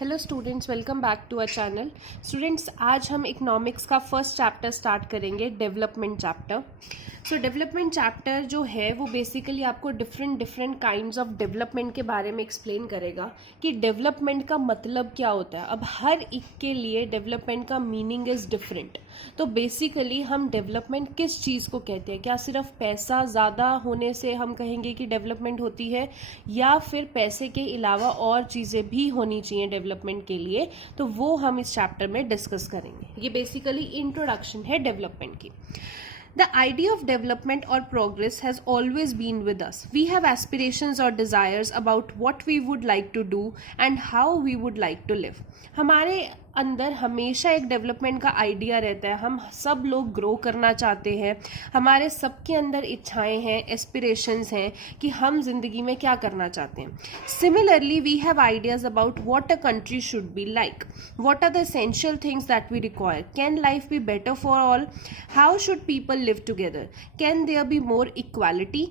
Hello students, welcome back to our channel. Students, आज हम economics का फर्स्ट चैप्टर स्टार्ट करेंगे, development chapter. So development chapter जो है वो बेसिकली आपको डिफरेंट काइंड्स ऑफ डेवलपमेंट के बारे में एक्सप्लेन करेगा कि डेवलपमेंट का मतलब क्या होता है। अब हर एक के लिए डेवलपमेंट का मीनिंग इज़ डिफरेंट। तो बेसिकली हम डेवलपमेंट किस चीज़ को कहते हैं? क्या सिर्फ पैसा ज़्यादा होने से हम कहेंगे कि डेवलपमेंट होती है, या फिर पैसे के अलावा और चीज़ें भी होनी चाहिए डेवलपमेंट के लिए? तो वो हम इस चैप्टर में डिस्कस करेंगे। ये बेसिकली इंट्रोडक्शन है डेवलपमेंट की। The idea of development or progress has always been with us. We have aspirations or desires about what we would like to do and how we would like to live. हमारे अंदर हमेशा एक development का idea रहता है। हम सब लोग ग्रो करना चाहते हैं। हमारे सबके अंदर इच्छाएं हैं, एस्पिरेशंस हैं कि हम जिंदगी में क्या करना चाहते हैं। Similarly we have ideas about what a country should be like, what are the essential things that we require, can life be better for all, how should people live together, can there be more equality.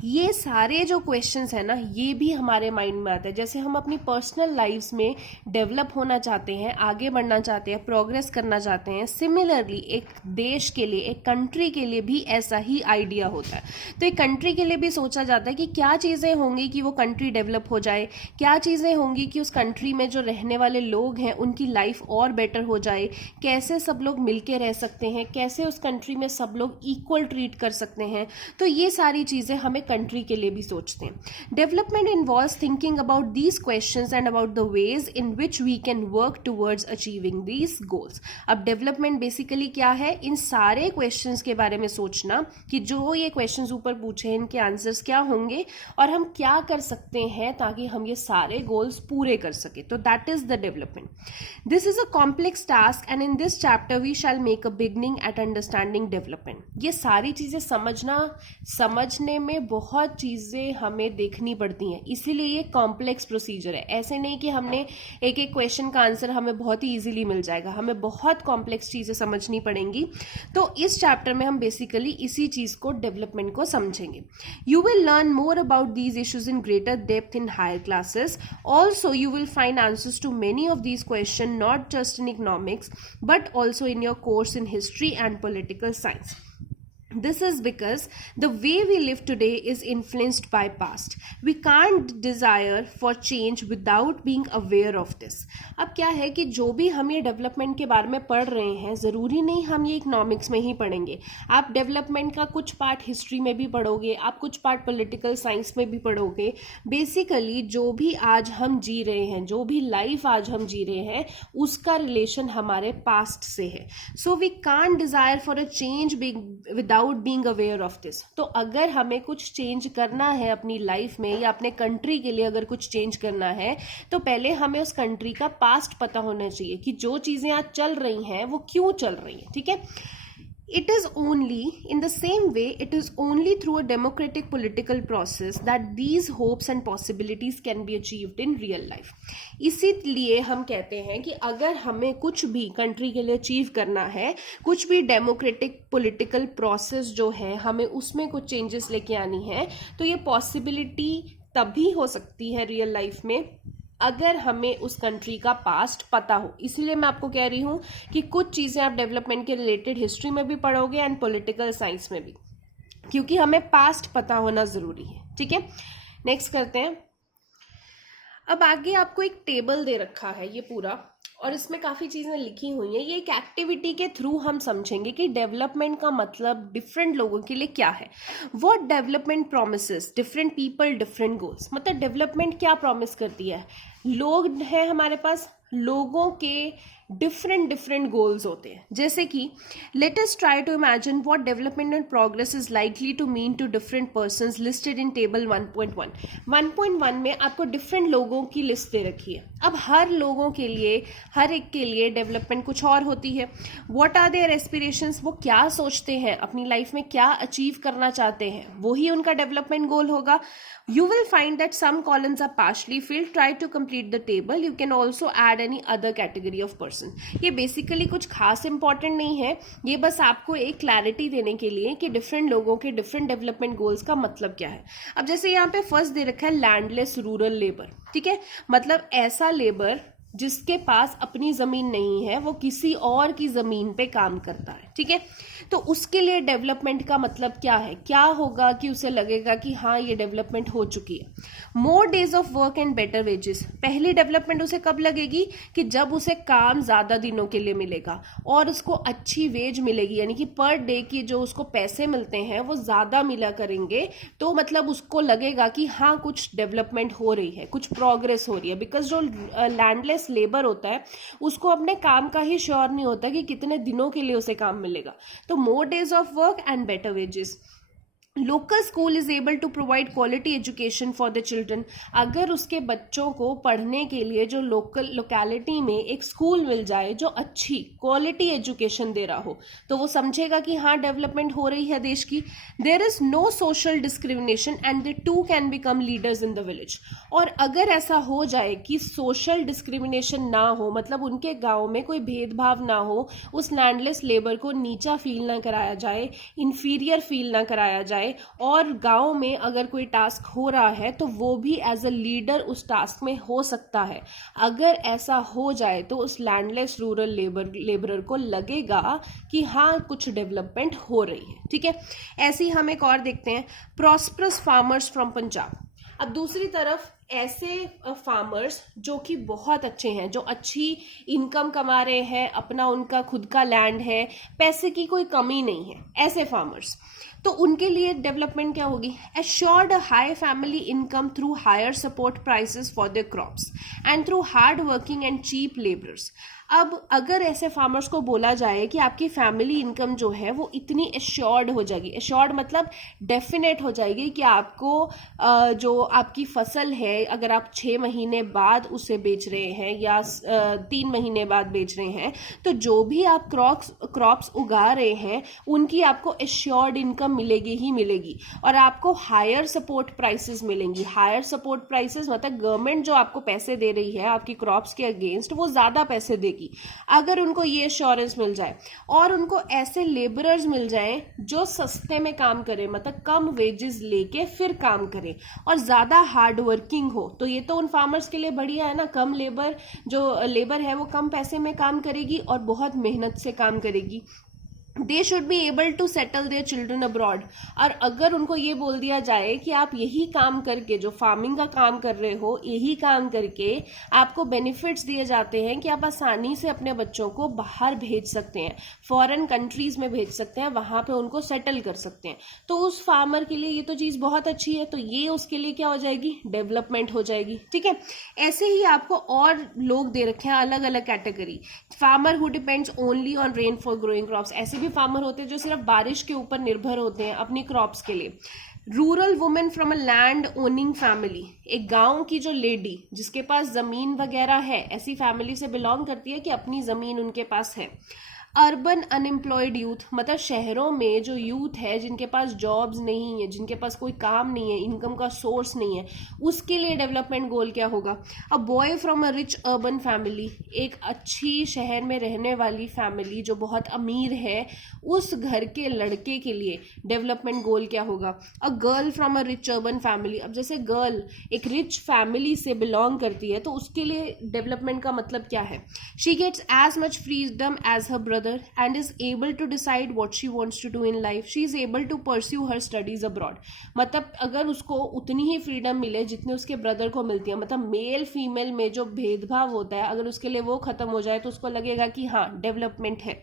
ये सारे जो questions हैं ना, ये भी हमारे mind में आता है। जैसे हम अपनी पर्सनल लाइफ्स में डेवलप होना चाहते हैं, आगे बढ़ना चाहते हैं, प्रोग्रेस करना चाहते हैं, सिमिलरली एक देश के लिए, एक कंट्री के लिए भी ऐसा ही आइडिया होता है। तो एक कंट्री के लिए भी सोचा जाता है कि क्या चीज़ें होंगी कि वो कंट्री डेवलप हो जाए, क्या चीज़ें होंगी कि उस कंट्री में जो रहने वाले लोग हैं उनकी लाइफ और बेटर हो जाए, कैसे सब लोग मिलके रह सकते हैं, कैसे उस कंट्री में सब लोग इक्वल ट्रीट कर सकते हैं। तो ये सारी चीज़ें हमें कंट्री के लिए भी सोचते हैं। Development involves thinking about these questions and about the ways in which we can work towards achieving these goals. अब डेवलपमेंट बेसिकली क्या है? इन सारे क्वेश्चंस के बारे में सोचना कि जो ये क्वेश्चंस ऊपर पूछे हैं इनके आंसर्स क्या होंगे और हम क्या कर सकते हैं ताकि हम ये सारे गोल्स पूरे कर सके। तो that is the development. This is a complex task and in this chapter we shall make a beginning at understanding development. ये सारी चीजें समझने में बहुत चीज़ें हमें देखनी पड़ती हैं, इसीलिए ये कॉम्प्लेक्स प्रोसीजर है। ऐसे नहीं कि हमने एक एक क्वेश्चन का आंसर हमें बहुत ही इजीली मिल जाएगा, हमें बहुत कॉम्प्लेक्स चीज़ें समझनी पड़ेंगी। तो इस चैप्टर में हम बेसिकली इसी चीज़ को, डेवलपमेंट को समझेंगे। You will learn more about these issues in greater depth in higher classes. Also you will find answers to many of these question not just in economics but also in your course in history and political science. This is because the way we live today is influenced by past. We can't desire for change without being aware of this. अब क्या है कि जो भी हम ये development के बारे में पढ़ रहे हैं, ज़रूरी नहीं हम ये इकोनॉमिक्स में ही पढ़ेंगे। आप डेवलपमेंट का कुछ पार्ट हिस्ट्री में भी पढ़ोगे, आप कुछ पार्ट पॉलिटिकल साइंस में भी पढ़ोगे। बेसिकली जो भी आज हम जी रहे हैं, जो भी लाइफ आज हम जी रहे हैं, उसका रिलेशन हमारे पास्ट से है। So we can't desire for a change without being aware of this. तो अगर हमें कुछ चेंज करना है अपनी लाइफ में या अपने कंट्री के लिए अगर कुछ चेंज करना है, तो पहले हमें उस कंट्री का पास्ट पता होना चाहिए कि जो चीजें आज चल रही हैं वो क्यों चल रही हैं। ठीक है। It is only, in the same way, it is only through a democratic political process that these hopes and possibilities can be achieved in real life. इसीलिए हम कहते हैं कि अगर हमें कुछ भी कंट्री के लिए अचीव करना है, कुछ भी डेमोक्रेटिक पॉलिटिकल प्रोसेस जो है हमें उसमें कुछ चेंजेस लेके आनी है, तो ये पॉसिबिलिटी तभी हो सकती है रियल लाइफ में अगर हमें उस कंट्री का पास्ट पता हो। इसलिए मैं आपको कह रही हूँ कि कुछ चीज़ें आप डेवलपमेंट के रिलेटेड हिस्ट्री में भी पढ़ोगे एंड पॉलिटिकल साइंस में भी, क्योंकि हमें पास्ट पता होना ज़रूरी है। ठीक है, नेक्स्ट करते हैं। अब आगे आपको एक टेबल दे रखा है ये पूरा, और इसमें काफ़ी चीज़ें लिखी हुई हैं। ये एक एक्टिविटी के थ्रू हम समझेंगे कि डेवलपमेंट का मतलब डिफरेंट लोगों के लिए क्या है। What development promises different people different goals. मतलब डेवलपमेंट क्या प्रॉमिस करती है? लोग हैं हमारे पास, लोगों के डिफरेंट गोल्स होते हैं। जैसे कि let us try to imagine what development and progress is likely to mean to different persons listed in table 1.1। 1.1 में आपको डिफरेंट लोगों की लिस्ट दे रखी है। अब हर लोगों के लिए, हर एक के लिए डेवलपमेंट कुछ और होती है। व्हाट आर देयर एस्पिरेशंस, वो क्या सोचते हैं, अपनी लाइफ में क्या अचीव करना चाहते हैं, वही उनका डेवलपमेंट गोल होगा। You will find that some columns are partially filled. Try to complete the table. You can also add add any other category of person. ये बेसिकली कुछ खास इंपॉर्टेंट नहीं है, ये बस आपको एक क्लैरिटी देने के लिए कि डिफरेंट लोगों के डिफरेंट डेवलपमेंट गोल्स का मतलब क्या है। अब जैसे यहाँ पे फर्स्ट दे रखा है लैंडलेस रूरल लेबर, ठीक है, मतलब ऐसा लेबर जिसके पास अपनी जमीन नहीं है, वो किसी और की जमीन पे काम करता है, ठीक है। तो उसके लिए डेवलपमेंट का मतलब क्या है, क्या होगा कि उसे लगेगा कि हाँ ये डेवलपमेंट हो चुकी है। मोर days of work and better wages, पहली डेवलपमेंट उसे कब लगेगी कि जब उसे काम ज्यादा दिनों के लिए मिलेगा और उसको अच्छी वेज मिलेगी, यानी कि पर डे की जो उसको पैसे मिलते हैं वो ज्यादा मिला करेंगे, तो मतलब उसको लगेगा कि हाँ कुछ डेवलपमेंट हो रही है, कुछ प्रोग्रेस हो रही है। बिकॉज जो लैंडलेस लेबर होता है उसको अपने काम का ही श्योर नहीं होता कि कितने दिनों के लिए उसे काम मिलेगा। तो more days of work and better wages. Local school is able to provide quality education for the children, अगर उसके बच्चों को पढ़ने के लिए जो लोकेलिटी में एक स्कूल मिल जाए जो अच्छी क्वालिटी एजुकेशन दे रहा हो, तो वो समझेगा कि हाँ डेवलपमेंट हो रही है देश की। There is no social discrimination and they too can become leaders in the village, और अगर ऐसा हो जाए कि सोशल डिस्क्रिमिनेशन ना हो, मतलब उनके गांव में कोई भेदभाव ना हो, उस लैंडलेस लेबर को नीचा फील ना कराया जाए, इंफीरियर फील ना कराया जाए, और गांव में अगर कोई टास्क हो रहा है तो वो भी एज अ लीडर उस टास्क में हो सकता है। अगर ऐसा हो जाए तो उस लैंडलेस रूरल लेबरर को लगेगा कि हाँ कुछ डेवलपमेंट हो रही है, ठीक है। ऐसे ही हम एक और देखते हैं, प्रॉस्परस फार्मर्स फ्रॉम पंजाब। अब दूसरी तरफ ऐसे फार्मर्स जो कि बहुत अच्छे हैं, जो अच्छी इनकम कमा रहे हैं, अपना उनका खुद का लैंड है, पैसे की कोई कमी नहीं है, ऐसे फार्मर्स, तो उनके लिए डेवलपमेंट क्या होगी, assured high family income through higher support prices for their crops and through hard working and cheap labourers. अब अगर ऐसे फार्मर्स को बोला जाए कि आपकी फैमिली इनकम जो है वो इतनी एश्योर्ड हो जाएगी, एश्योर्ड मतलब डेफिनेट हो जाएगी कि आपको जो आपकी फसल है, अगर आप 6 महीने बाद उसे बेच रहे हैं या 3 महीने बाद बेच रहे हैं, तो जो भी आप क्रॉप्स उगा रहे हैं उनकी आपको एश्योर्ड इनकम मिलेगी ही मिलेगी, और आपको हायर सपोर्ट प्राइसेस मिलेंगी। हायर सपोर्ट प्राइसेस मतलब गवर्नमेंट जो आपको पैसे दे रही है आपकी क्रॉप्स के अगेंस्ट, वो ज्यादा पैसे देगी अगर उनको ये एश्योरेंस मिल जाए, और उनको ऐसे लेबरर्स मिल जाएं जो सस्ते में काम करें, मतलब कम वेजेस लेके फिर काम करें और ज्यादा हार्ड वर्किंग हो। तो ये तो उन फार्मर्स के लिए बढ़िया है ना, कम लेबर, जो लेबर है वो कम पैसे में काम करेगी और बहुत मेहनत से काम करेगी। They should be able to settle their children abroad, और अगर उनको ये बोल दिया जाए कि आप यही काम करके, जो फार्मिंग का काम कर रहे हो, यही काम करके आपको बेनिफिट्स दिए जाते हैं कि आप आसानी से अपने बच्चों को बाहर भेज सकते हैं, फॉरेन कंट्रीज में भेज सकते हैं, वहां पे उनको सेटल कर सकते हैं, तो उस फार्मर के लिए ये तो चीज बहुत अच्छी है। तो ये उसके लिए क्या हो जाएगी, डेवलपमेंट हो जाएगी, ठीक है। ऐसे ही आपको और लोग दे रखे हैं अलग अलग category, farmer who depends only on rain for growing crops, ऐसे भी फार्मर होते हैं जो सिर्फ बारिश के ऊपर निर्भर होते हैं अपनी क्रॉप्स के लिए। Rural women from a land owning family, एक गांव की जो लेडी जिसके पास जमीन वगैरह है, ऐसी फैमिली से बिलोंग करती है कि अपनी जमीन उनके पास है। अर्बन अनएम्प्लॉयड यूथ, मतलब शहरों में जो यूथ है जिनके पास जॉब्स नहीं है, जिनके पास कोई काम नहीं है, इनकम का सोर्स नहीं है, उसके लिए डेवलपमेंट गोल क्या होगा। A boy from a rich urban family, एक अच्छी शहर में रहने वाली फैमिली जो बहुत अमीर है, उस घर के लड़के के लिए डेवलपमेंट गोल क्या होगा। A girl from a rich urban family, अब जैसे गर्ल एक रिच फैमिली से बिलोंग करती है तो उसके लिए डेवलपमेंट का मतलब क्या है। She gets as much freedom as her brother and is able to decide what she wants to do in life. She is able to pursue her studies abroad. मतलब अगर उसको उतनी ही फ्रीडम मिले जितने उसके ब्रदर को मिलती है, मतलब मेल फीमेल में जो भेदभाव होता है अगर उसके लिए वो खत्म हो जाए तो उसको लगेगा कि हाँ डेवलपमेंट है,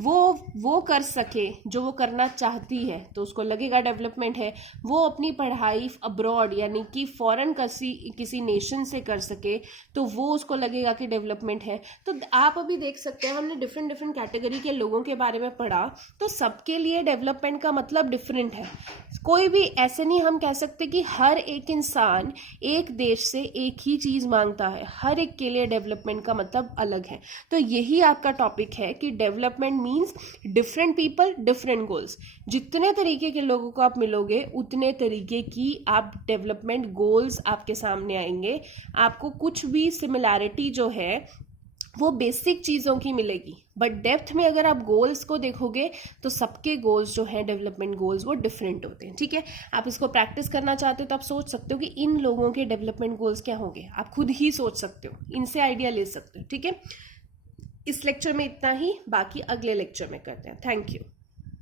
वो कर सके जो वो करना चाहती है तो उसको लगेगा डेवलपमेंट है। वो अपनी पढ़ाई अब्रॉड यानी कि फॉरेन किसी नेशन से कर सके तो वो उसको लगेगा कि डेवलपमेंट है। तो आप अभी देख सकते हैं हमने डिफरेंट कैटेगरी के लोगों के बारे में पढ़ा, तो सबके लिए डेवलपमेंट का मतलब डिफरेंट है। कोई भी ऐसे नहीं हम कह सकते कि हर एक इंसान एक देश से एक ही चीज मांगता है, हर एक के लिए डेवलपमेंट का मतलब अलग है। तो यही आपका टॉपिक है कि development means different people different goals. जितने तरीके के लोगों को आप मिलोगे उतने तरीके की आप डेवलपमेंट गोल्स आपके सामने आएंगे। आपको कुछ भी सिमिलैरिटी जो है वो बेसिक चीज़ों की मिलेगी, बट डेप्थ में अगर आप गोल्स को देखोगे तो सबके गोल्स जो हैं डेवलपमेंट गोल्स वो डिफरेंट होते हैं। ठीक है, आप इसको प्रैक्टिस करना चाहते हो तो आप सोच सकते हो कि इन लोगों के डेवलपमेंट गोल्स क्या होंगे, आप खुद ही सोच सकते हो, इनसे आइडिया ले सकते हो। ठीक है, इस लेक्चर में इतना ही, बाकी अगले लेक्चर में करते हैं। Thank you.